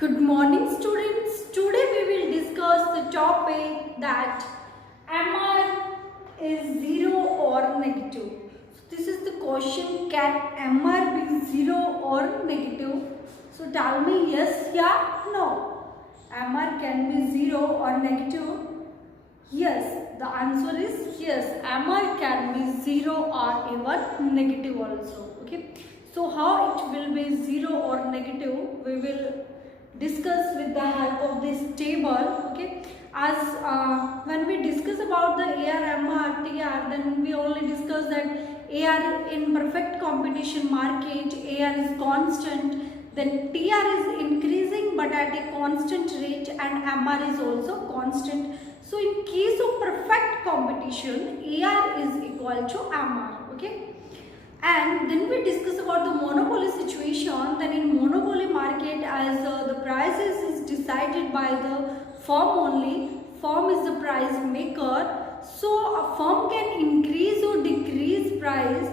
Good morning students. Today we will discuss the topic that MR is 0 or negative. So this is the question, can MR be 0 or negative? So tell me yes, yeah, no. MR can be 0 or negative? Yes, the answer is yes. MR can be 0 or even negative also. Okay. So how it will be 0 or negative, we will discuss with the help of this table. Okay, as when we discuss about the AR, MR, TR, then we only discuss that AR in perfect competition market, AR is constant, then TR is increasing but at a constant rate, and MR is also constant. So in case of perfect competition, AR is equal to MR. Okay. And then we discuss about the monopoly situation. Then in monopoly market, as the prices is decided by the firm only, firm is the price maker. So a firm can increase or decrease price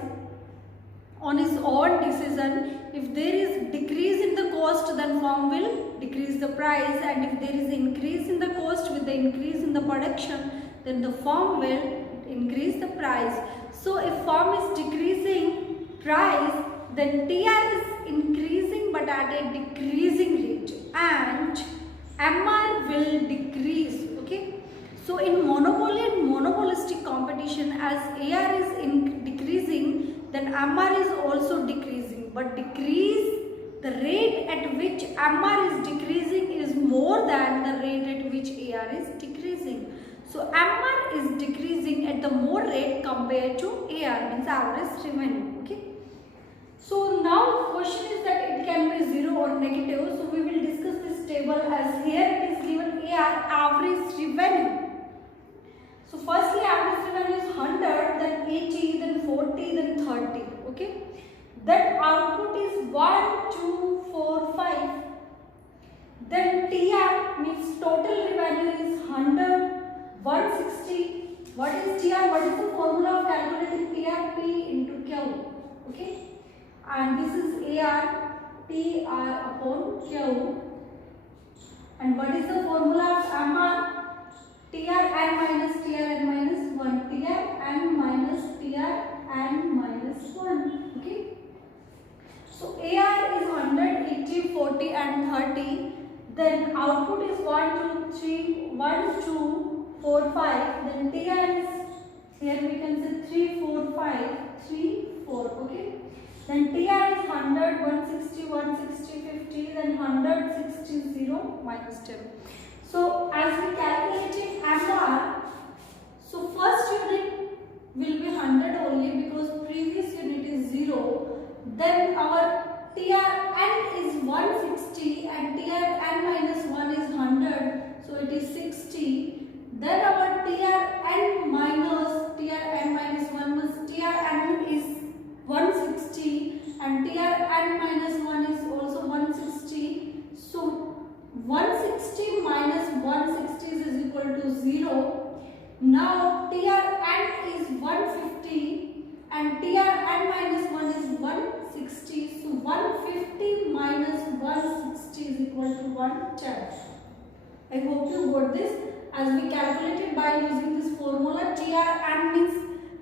on its own decision. If there is decrease in the cost, then firm will decrease the price, and if there is increase in the cost with the increase in the production, then the firm will increase the price. So if firm is decreasing price, then TR is increasing but at a decreasing rate, and MR will decrease. Okay. So in monopoly and monopolistic competition, as AR is decreasing, then MR is also decreasing, but the rate at which MR is decreasing is more than the rate at which AR is decreasing. So MR is decreasing at the more rate compared to AR, means average revenue. Okay. So now the question is that it can be 0 or negative. So we will discuss this table, as here it is given AR, average revenue. So firstly average revenue is 100, then 80, then 40, then 30. Okay. Then output is 1, 2, 4, 5. Then TR means total revenue is 100, 160. What is TR? What is the formula of calculating TR? P into Q. Okay. And this is AR, TR upon Q. And what is the formula of MR? TR n minus TR n minus 1. TR n minus TR n minus 1. Okay. So AR is 100, 80, 40 and 30. Then output is 1, 2, 3, 1, 2, 4, 5. Then TR is, here we can say 3, 4, 5, 3, 4. Okay. Then TR is 100, 160, 160, 50. Then 100, 60, 0, minus 10. So as we calculating MR, so first unit will be 100 only because previous unit is 0. Then our TRN is 160 and TRN minus 1 is 100. So it is 60. Then our TRN minus 1 means TRN is 160 and TRN minus 1 is also 160. So 160 minus 160 is equal to 0. Now TRN is 150 and TRN minus 1 is 160. So 150 minus 160 is equal to 110. I hope you got this. As we calculated by using this formula, TRN means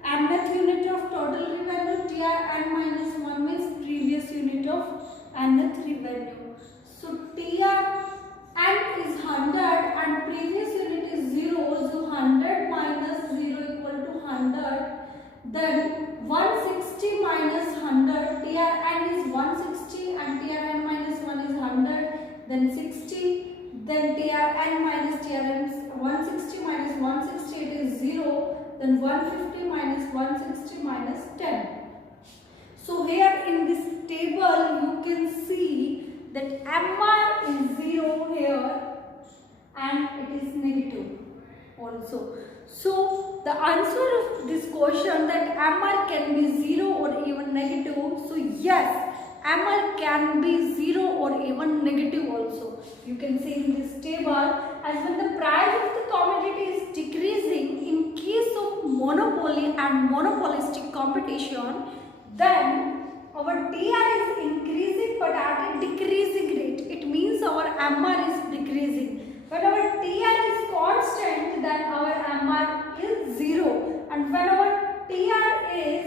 nth unit of total revenue, TRN minus 1 means previous unit of nth revenue. So TRN is 100 and previous unit is 0. So 100 minus 0 equal to 100. Then 160 minus 100, TRN is 160 and TRN minus 1 is 100. Then 60. Then TRN minus TRN is 160 minus 160, it is 0. Then 150 minus 160 minus 10. So here in this table you can see that MR is 0 here and it is negative also. So the answer of this question, that MR can be 0 or even negative. So yes, MR can be 0 or even negative also. You can see in this table, as when the price of the commodity is decreasing in case of monopoly and monopolistic competition, then our TR is increasing but at a decreasing rate. It means our MR is decreasing. When our TR is constant, then our MR is 0. And when our TR is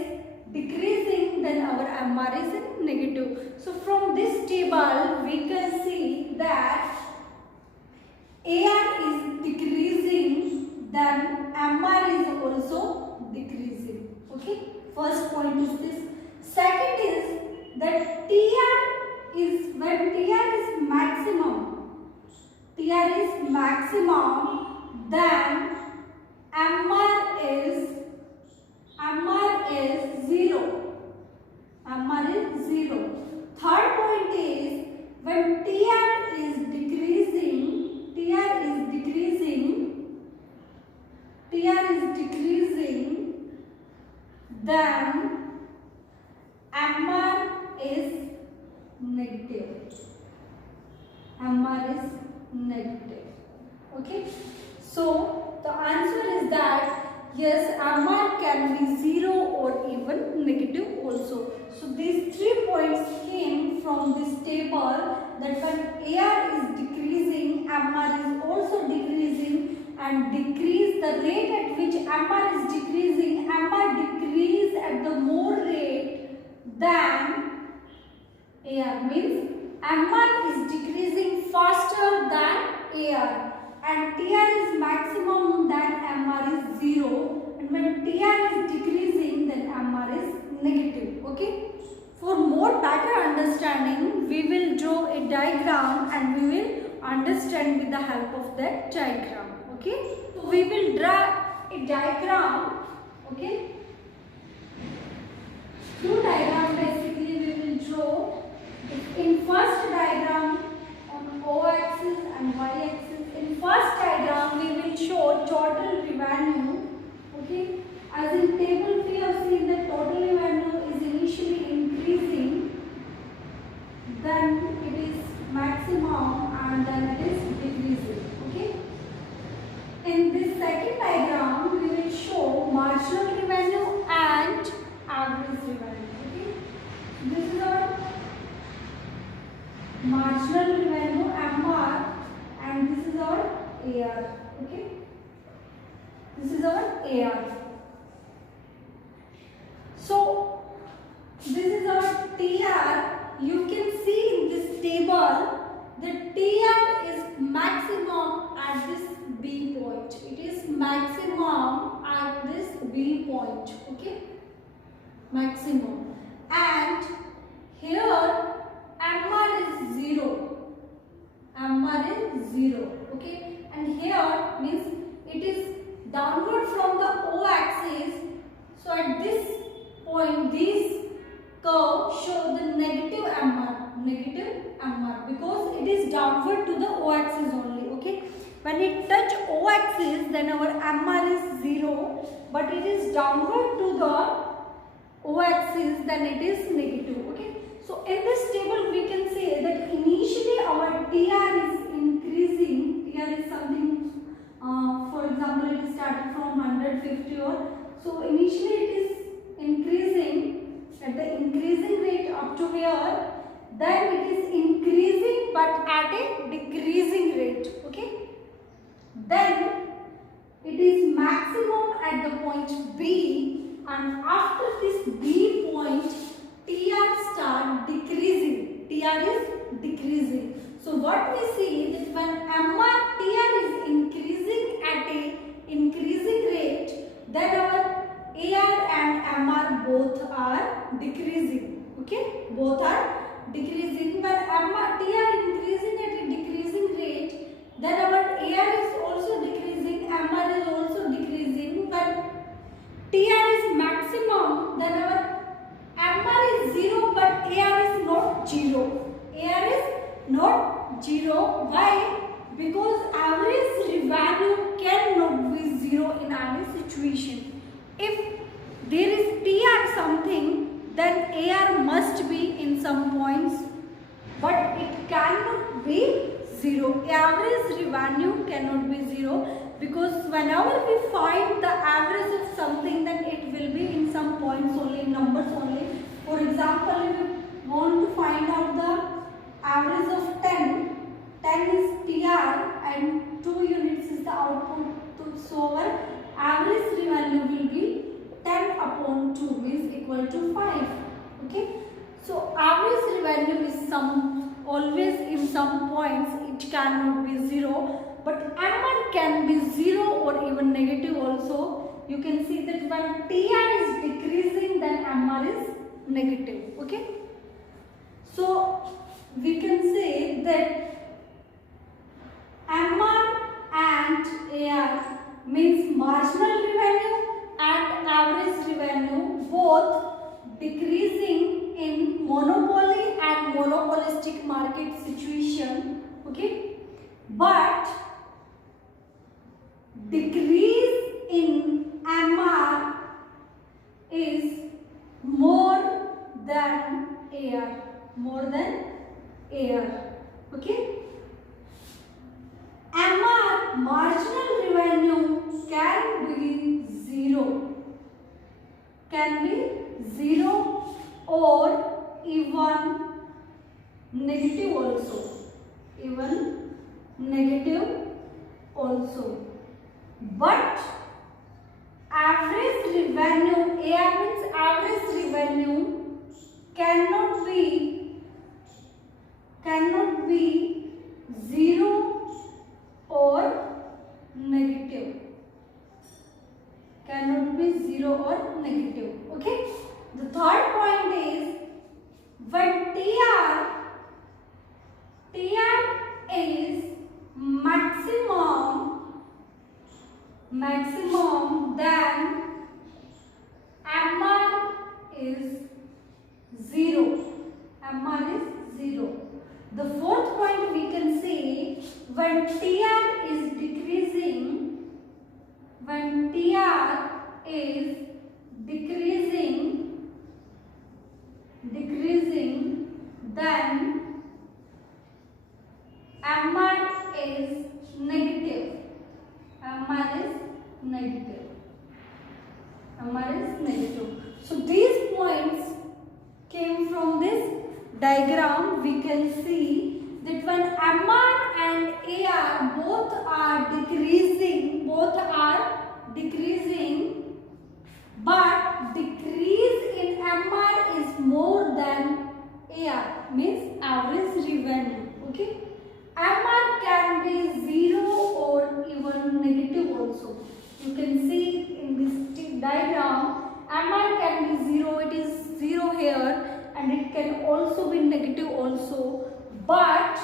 decreasing, then our MR is in negative. So from this table, we can see that AR is decreasing, then MR is also decreasing. Okay, first point is this. Second is that TR is, when TR is maximum, then MR is 0. MR is 0. Third point is when TR is decreasing, then MR is negative. Okay. So the answer is that yes, MR can be 0 or even negative also. So these 3 points came from this table, that when AR is decreasing, MR is also decreasing, and decrease the rate at which MR is decreasing, MR decrease at the more rate than AR, means MR is decreasing faster than AR, and TR is maximum, then MR is 0, and when TR is decreasing, then MR is negative. Okay. For more better understanding, we will draw a diagram and we will understand with the help of that diagram. Okay. So we will draw a diagram. Okay. Through diagram, basically we will draw in first diagram on O-axis and Y-axis. In first diagram, we will show total revenue. Okay. As in table, we have seen that total revenue is initially increasing, then it is maximum, and then it is decreasing. Okay. In this second diagram, we will show marginal revenue and average revenue. Okay. This is our marginal revenue MR, and this is our AR. Okay. This is our AR. So this is our TR. You can see in this table that TR is maximum at this B point. It is maximum at this B point. Okay, maximum. And here MR is 0. MR is 0. Okay, and here means it is downward from the O-axis. So at this point, these curve show the negative MR, because it is downward to the O-axis only. Okay, when it touch O-axis, then our MR is 0, but it is downward to the O-axis, then it is negative. Okay, so in this table we can say that initially our TR is increasing. TR is something, for example, it is started from 150, or so initially it is increasing at the increasing rate up to here, then it is increasing but at a decreasing rate. Okay, then it is maximum at the point B, and after this B point TR start decreasing. TR is decreasing. So what we see that when TR is increasing at a increasing rate, then our AR and MR both are decreasing. Okay, both are decreasing. When TR increasing at a decreasing rate, then our AR is also decreasing, MR is also decreasing. When TR is maximum, then our MR is 0, but AR is not 0. AR is not 0. Why? Because average revenue cannot be 0 in any situation. If there is TR something, then AR must be in some points, but it cannot be 0. Average revenue cannot be 0, because whenever we find the average of something, then it will be in some points only, numbers only. For example, if we want to find out the average of 10, 10 always in some points it cannot be 0, but MR can be 0 or even negative also. You can see that when TR is decreasing, then MR is negative. Okay. So we can say that MR and AR means marginal revenue and average revenue both decreasing in monopoly and monopolistic market situation. Okay, but decrease in MR is more than AR, okay. MR marginal revenue can be 0 or even negative also, but average revenue, AR means average revenue, cannot be 0 or negative. Okay. The third point is when TR is maximum, then MR is 0. The fourth point we can say when TR is decreasing, then MR is negative. So these points came from this diagram. We can see that when MR and AR both are decreasing, but decrease in MR is more than AR, means average revenue. Okay, MR can be 0 or even negative also. You can see in this diagram, MR can be 0, it is 0 here, and it can also be negative also, but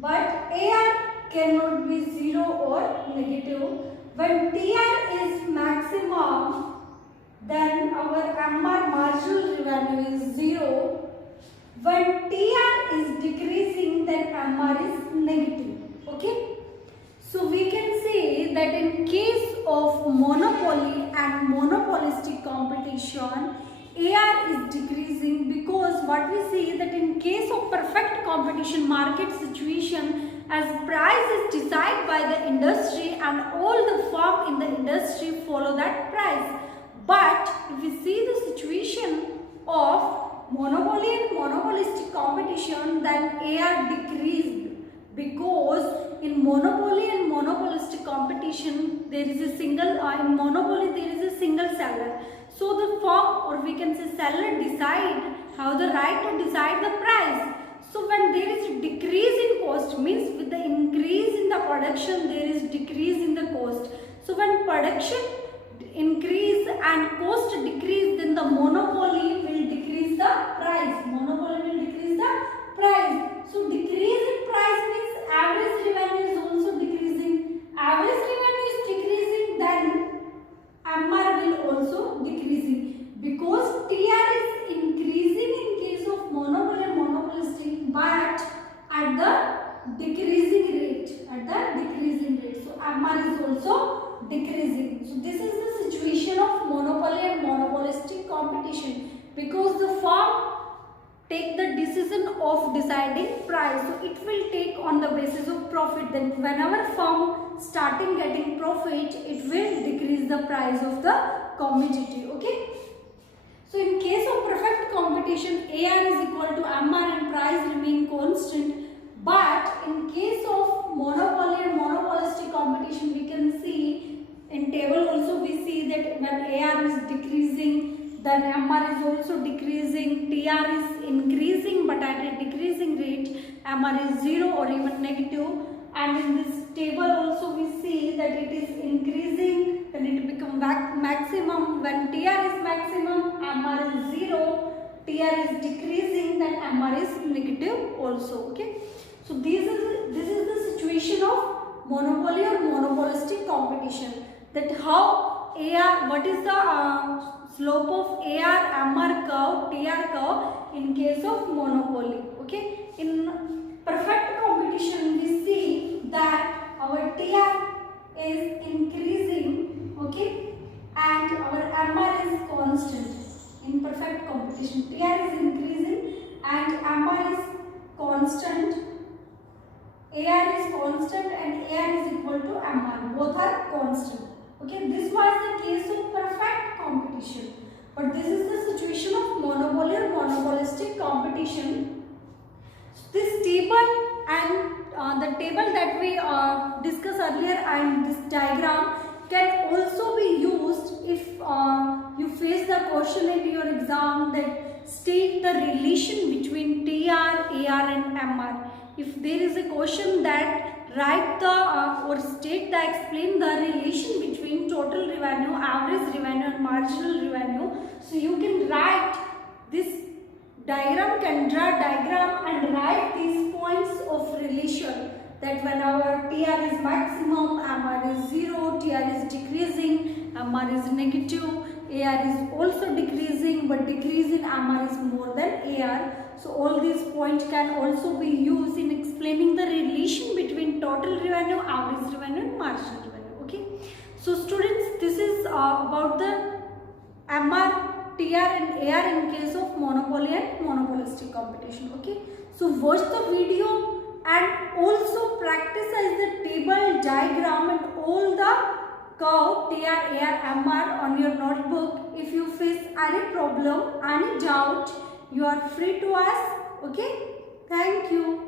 AR cannot be 0 or negative. When TR is maximum, then our MR marginal revenue is 0. When TR is decreasing, then MR is negative. Okay. So we can say that in case of monopoly and monopolistic competition, AR is decreasing, because what we see that in case of perfect competition market situation, as price is decided by the industry and all the firm in the industry follow that price. But if we see the situation of monopoly and monopolistic competition, then AR decreased, because in monopoly and monopolistic competition there is a single, in monopoly there is a single seller. So the firm, or we can say seller, have the right to decide the price. So when there is a decrease in cost, means with the increase in the production there is decrease in the cost. So when production increase and cost decrease, then the monopoly will decrease the price. So decrease in price means average revenue is also decreasing. Average revenue is decreasing, then MR will also decreasing, because TR is increasing in case of monopoly and monopolistic, but at the decreasing rate. So MR is also decreasing. So this is the situation of monopoly and monopolistic competition, because the firm take the decision of deciding price. So it will take on the basis of profit. Then whenever firm starting getting profit, it will decrease the price of the commodity. Okay. So in case of perfect competition, AR is equal to MR and price remain constant. But in case of monopoly and monopolistic competition, we can see in table also we see that when AR is decreasing, then MR is also decreasing, TR is increasing but at a decreasing rate, MR is 0 or even negative, and in this table also we see that it is increasing, then it becomes maximum. When TR is maximum, MR is 0, TR is decreasing, then MR is negative also. Okay, so this is the situation of monopoly or monopolistic competition, that how AR, what is the slope of AR, MR curve, TR curve in case of monopoly. Okay, in perfect competition we see that our TR is increasing, okay, and our MR is constant. In perfect competition, TR is increasing and MR is constant, AR is constant and AR is equal to MR, both are constant. Okay, this was the case of perfect competition, but this is the situation of monopoly or monopolistic competition. This table and the table that we discussed earlier and this diagram can also be used if you face the question in your exam that state the relation between TR, AR and MR. If there is a question that write the or state the explain the relation between total revenue, average revenue and marginal revenue, so you can write this diagram, can draw diagram and write these points of relation, that when our TR is maximum, MR is 0, TR is decreasing, MR is negative, AR is also decreasing but decrease in MR is more than AR. So all these points can also be used in explaining the relation between total revenue, average revenue and marginal revenue. Okay, so students, this is about the MR, TR and AR in case of monopoly and monopolistic competition. Okay, so watch the video and also practice the table, diagram and all the curve TR, AR, MR on your notebook. If you face any problem, any doubt, you are free to ask. Okay, thank you.